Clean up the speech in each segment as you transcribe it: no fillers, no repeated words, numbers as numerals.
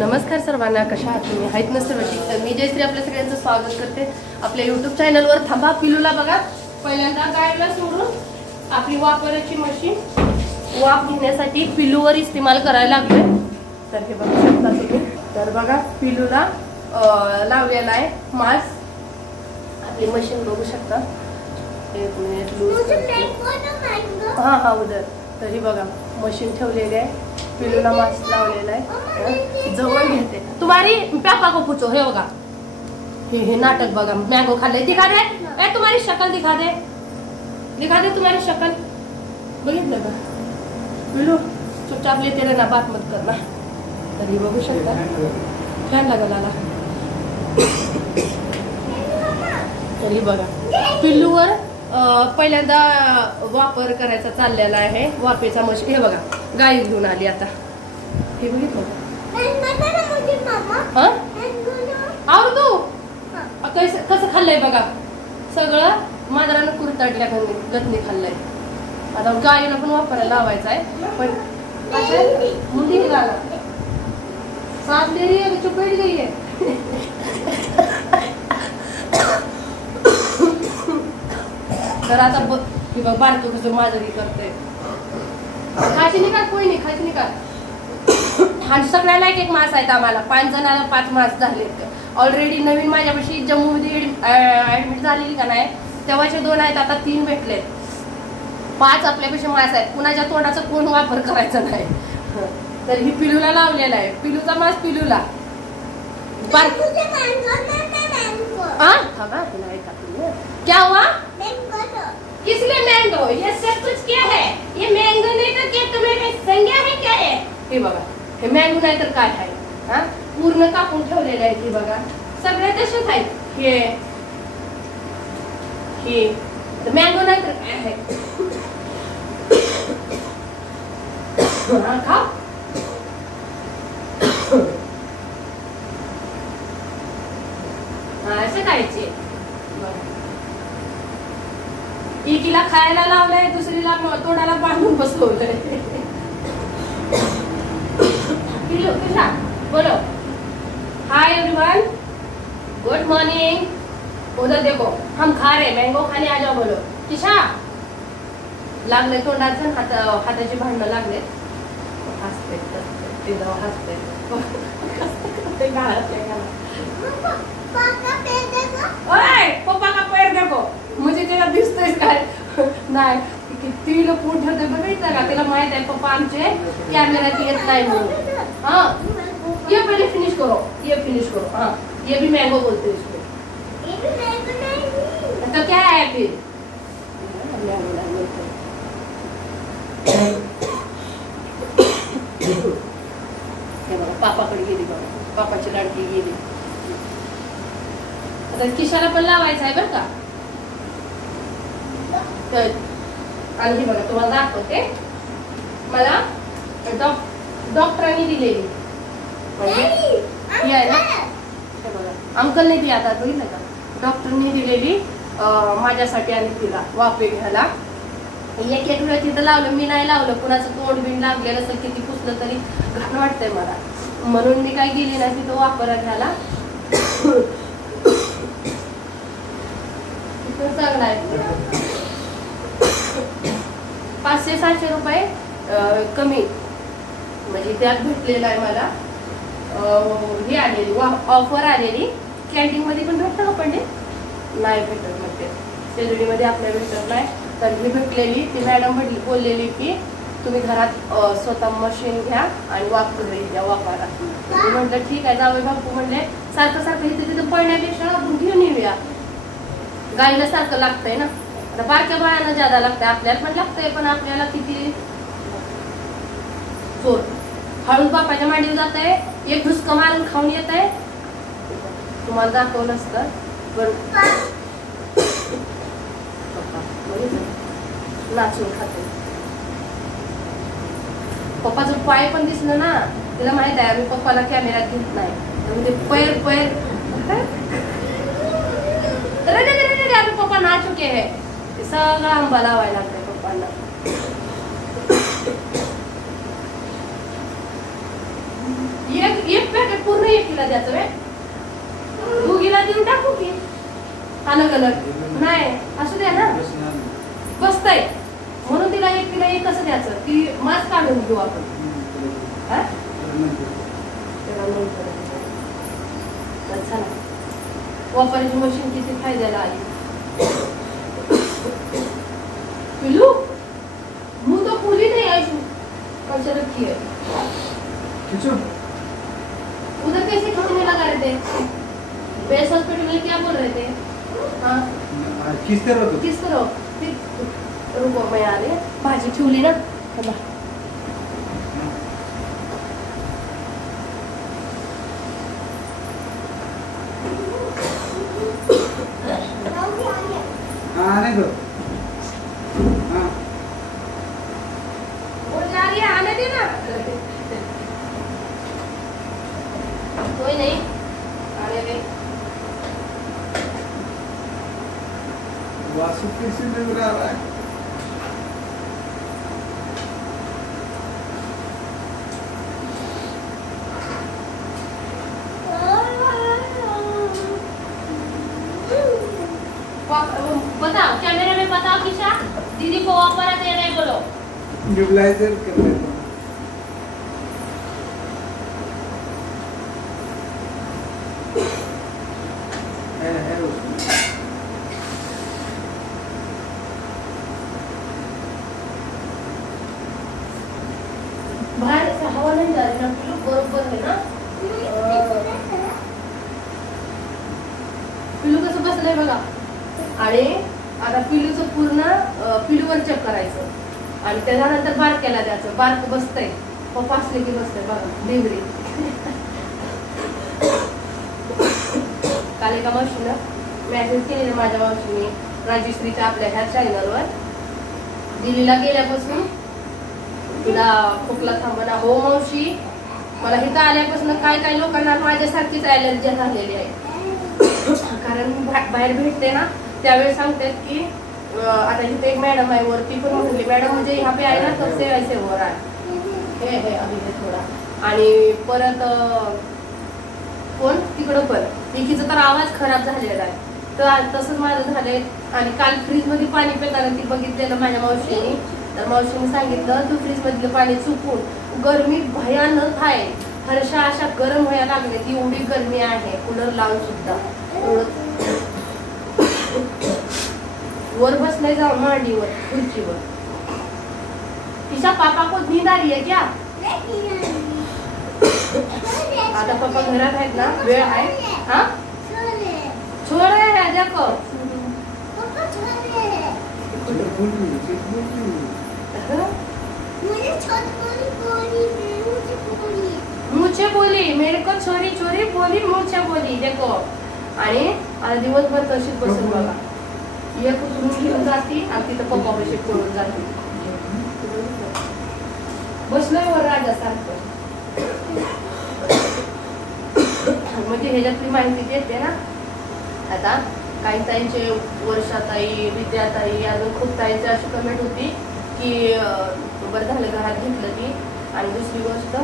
नमस्कार सर्वांना, कशा आहात तुम्ही? आहेत ना सर्व ठीक? तर मी जयश्री आपल्या सगळ्यांचं स्वागत करते आपल्या यूट्यूब चॅनलवर. थांबा पिलूला बघा. पहिल्यांदा गायला सोडून आपली वापराची मशीन वाफ घेण्यासाठी पिलूवर इस्तेमाल करायला लागले. तर हे बघू शकता तुम्ही. तर बघा पिलूला लावलेला आहे मास्क. आपली मशीन बघू शकता. एक मिनिट लूज हा हा उधर. तरी बघा मशीन ठेवलेली आहे. पिलूला मास्क लावलेला आहे. जवळ घेते. तुम्हारी पापा को पूछो. हे बघा हे नाटक बघा. मँगो खाल्ले. दिखा दे. ए तुम्हारी शक्ल दिखा दे. दिखा दे तुम्हारी शक्ल. बघितलं का? पिलू चुपचाप लेते रहना, बात मत करना. तरी बघू शकता फॅन लागला. तरी बघा पिल्लूवर पहिल्यांदा वापर करायचा चाललेला आहे वाफेचा मशीन. हे बघा गाय घेऊन आली आता. हे बघितलं आवर तू कसं खाल्लंय बघा. सगळं मांजरानं कुरताडल्या गतनी खाल्लंय. आता गायीला पण वापरायला लावायचा आहे. पण मुली लागला सांस ले रही है, चुप बैठ गई है. तर आता बघ बारको कसं माजरी करते. खायची नाही का? कोणी नाही खायची नाही का? आणि सगळ्याला एक एक मास आहेत. आम्हाला 5 जणांना 5 मास झाले. ऑलरेडी नवीन माझ्यापाशी जम्मूमध्ये ऍडमिट झालेली का नाही तेव्हाचे 2 आहेत. आता 3 भेटले. 5 आपल्यापेक्षा मास आहेत. कुणाच्या तोंडाचा कोण वापर करायचा नाही. तर ही पिलूला लावलेला आहे. पिलूचा मास पिलूला क्या हुआ? किसने मैंगो? ये सब कुछ क्या है? ये मैंगो नहीं तो क्या तुम्हें संज्ञा है क्या है? हे बघा हे मँगो नाही तर काय आहे? हा पूर्ण कापून ठेवलेले आहे. हे बघा सगळे तसेच आहेत. हे मँगो नाही तर काय आहे? हा खा. असं खायचे. एकीला खायला लावलंय, दुसरीला तोंडाला बांधून बसवलंय. बोलो हाय एवरीवन, गुड मॉर्निंग. उधर देखो हम खा रहे मैंगो, खाने आ जाओ. बोलो किशा. लागले तोंडाचं हाताची भांडणं लागले. हसते ते जाऊ हसते. पप्पा का पैर देखो. मुझे त्याला दिसतोय काय नाही. किती लपून ठेवते बघितलं का? त्याला माहित आहे पप्पा आमचे कॅमेऱ्यात येत नाही म्हणून. हाँ ये पहले फिनिश करो. ये फिनिश करो. हाँ ये भी मैंगो बोलते हैं इसको. तो क्या है फिर? पापाकडे गेली बघा. पापाची लाडकी गेली. आता किशाला पण लावायचं आहे बरं का. आणि बघा तुम्हाला दाखवते. मला डॉक्टरांनी दिलेली म्हणजे ही आहे ना. हे बघा अंकलने ती आता बघितलं का? डॉक्टरनी दिलेली माझ्यासाठी आणि तिला वाफे घ्यायला. एक वेळ तिथं लावलं. मी नाही लावलं. कुणाचं तोंड बिंड लागलेलं असेल किती पुसलं तरी घाण वाटतंय मला. म्हणून मी काय गेली नाही तिथं वापरा घ्यायला. चांगला आहे. 500-700 रुपये कमी म्हणजे त्यात भेटलेला आहे मला. हे आलेली ऑफर आलेली. कॅन्टीन मध्ये पण भेटतं का? पण नाही भेटत म्हणजे शेजडीमध्ये आपल्या भेटत नाही. तर ही भेटलेली. ती मॅडम बोललेली की तुम्ही घरात स्वतः मशीन घ्या आणि वापरून द्या वापरा. मी म्हटलं ठीक आहे. जावई बापू म्हणले सारखं सारखं इथे तिथं पडण्यापेक्षा आपण घेऊन येऊया. गाईला सारखं लागतंय ना. बारक्या बाळांना ज्यादा लागतंय. आपल्याला पण लागतंय पण आपल्याला किती जोर. हळून बापाच्या मांडीवर जात आहे. एक धुसकं मारून खाऊन येत आहे. तुम्हाला दाखवलं असतं पण नाचून खाते. पप्पाचं पाय पण दिसलं ना. तिला माहित आहे आम्ही पप्पाला कॅमेऱ्यात घेत नाही. म्हणजे पैर पप्पा ना चुके है. सगळं आंबा लावायला लागतंय पप्पांना. एक पॅकेट पूर्ण एकीला द्यायचं वे, दोघीला देऊन टाकू की अलग अलग नाही असू द्या ना, बसतंय म्हणून तिला एकीला एक कसं द्यायचं, ती मास काढून घेऊ आपण. वापरायची मशीन किती फायद्याला आली. पिलू मुंह तो खुली नहीं आई, कौन रखी है उधर कैसे खींचने लगा रहे थे? बेस हॉस्पिटल में क्या बोल रहे थे? हाँ किस तरह रुको मैं आ रही, भाजी ठेवली ना. आने दो. हाँ वो जा रही है, आने देना. कोई नहीं, आने दे. वासु कैसे नजर आ रहा है? बताओ कैमरे में, बताओ किशा दीदी को ऑफर दे रहे बोलो. न्यूबलाइजर कर लेता हूँ. है उसमें. बाहर से हवा नहीं जा रही ना, बरोबर है ना. पिलू कसं बसलंय बघा. आणि आता पिलूचं पूर्ण पिलूवर चेक करायचं आणि त्याच्यानंतर बारक्याला द्यायचं. बारक बसतंय, पप्पा असले की बसतंय बघा डिंगरी. काल एका मावशीनं मॅसेज केलेलं माझ्या मावशीने राजश्रीच्या आपल्या ह्या चॅनलवर. दिल्लीला गेल्यापासून तिला खोकला थांबना. हो मावशी, मला इथं आल्यापासून काय काय लोकांना माझ्यासारखीच ॲलर्जी झालेली आहे. कारण बाहेर भेटते ना त्यावेळेस सांगतात की आता इथे एक मॅडम आहे वरती पण म्हणली मॅडम म्हणजे ह्या पे आहे ना तब से वैसे हो रहा है हे अभी हे थोडा. आणि परत कोण तिकडं पण एकीचा तर आवाज खराब झालेला आहे. तर तसंच माझं झालंय. आणि काल फ्रीज मध्ये पाणी पिताना ती बघितलेलं माझ्या मावशीने. तर मावशीने सांगितलं तू फ्रीज मधलं पाणी चुकून, गरमी भयानक आहे, हर्षा अशा गरम व्हायला लागले ती एवढी गरमी आहे कूलर लावून सुद्धा. वर बसले जाऊन मांडीवर खुर्चीवर. तिच्या पापा को नींद आ रही है क्या? आता पप्पा घरात आहेत ना, वेळ आहे. हाँ छोड़ रहे हैं राजा को. मुझे बोली मेरे को छोरी छोरी बोली, मुझे बोली देखो. आणि आता दिवसभर तशीच बसून बघा. एक उतरून घेऊन जाती आणि तिथं पप्पा पैसे पळून जाते. बसलोय वर राजासारखं. म्हणजे ह्याच्यातली माहिती देते ना. आता काही ताईंचे, वर्षाताई, विद्याताई, अजून खूप ताईंची अशी कमेंट होती की बरं झालं घरात घेतलं ती. आणि दुसरी गोष्ट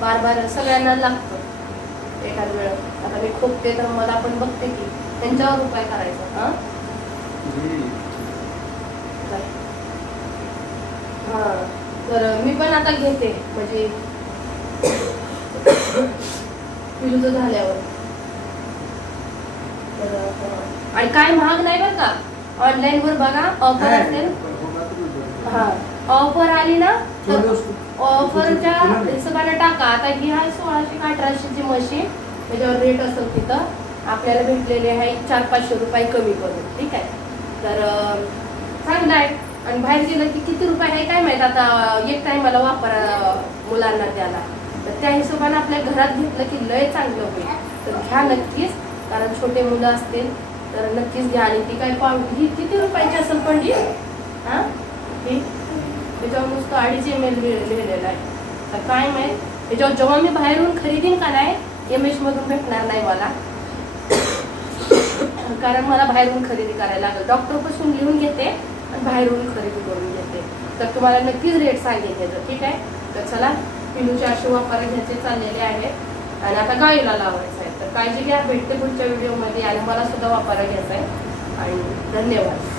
बार बार सगळ्यांना लागतं एखाद वेळ. आता मी खोकते तर मला पण बघते की त्यांच्यावर उपाय करायचा. हा तर मी पण आता घेते म्हणजे पिलूचं झाल्यावर. आणि काय महाग नाही बरं का, ऑनलाईन वर बघा ऑफर असेल. हा ऑफर आली ना तर ऑफरच्या हिशोबाने टाका. आता ही आहे 1600 का 1800ची मशीन, त्याच्यावर रेट असेल तिथं आपल्याला भेटलेले आहे 400-500 रुपये कमी करून. ठीक आहे, तर चांगलं आहे. आणि बाहेर गेलं की किती रुपये आहे काय माहित. आता एक टाइमाला वापरा मुलांना द्यायला, तर त्या हिशोबाने आपल्या घरात घेतलं की लय चांगलं होईल. तर घ्या नक्कीच, कारण छोटे मुलं असतील तर नक्कीच घ्या. आणि ती काय ही किती रुपयाची असेल पण ही हां ही त्याच्यावर नुसतं 2.5 ml लिहिलेलं आहे. तर काय माहीत त्याच्यावर जेव्हा मी बाहेरून खरेदीन का नाही MS मधून भेटणार नाही मला, कारण मला बाहेरून खरेदी करायला लागेल. डॉक्टरपासून लिहून घेते आणि बाहेरून खरेदी करून घेते. तर तुम्हाला नक्कीच रेट सांगेल त्याचं. ठीक आहे, तर चला पिलूचे असे वापर घ्यायचे चाललेले आहेत. आणि आता गाईला लावायचं आहे. तर काळजी घ्या, भेटते पुढच्या व्हिडिओमध्ये आणि मला सुद्धा वापरायला घ्यायचा आहे आणि धन्यवाद.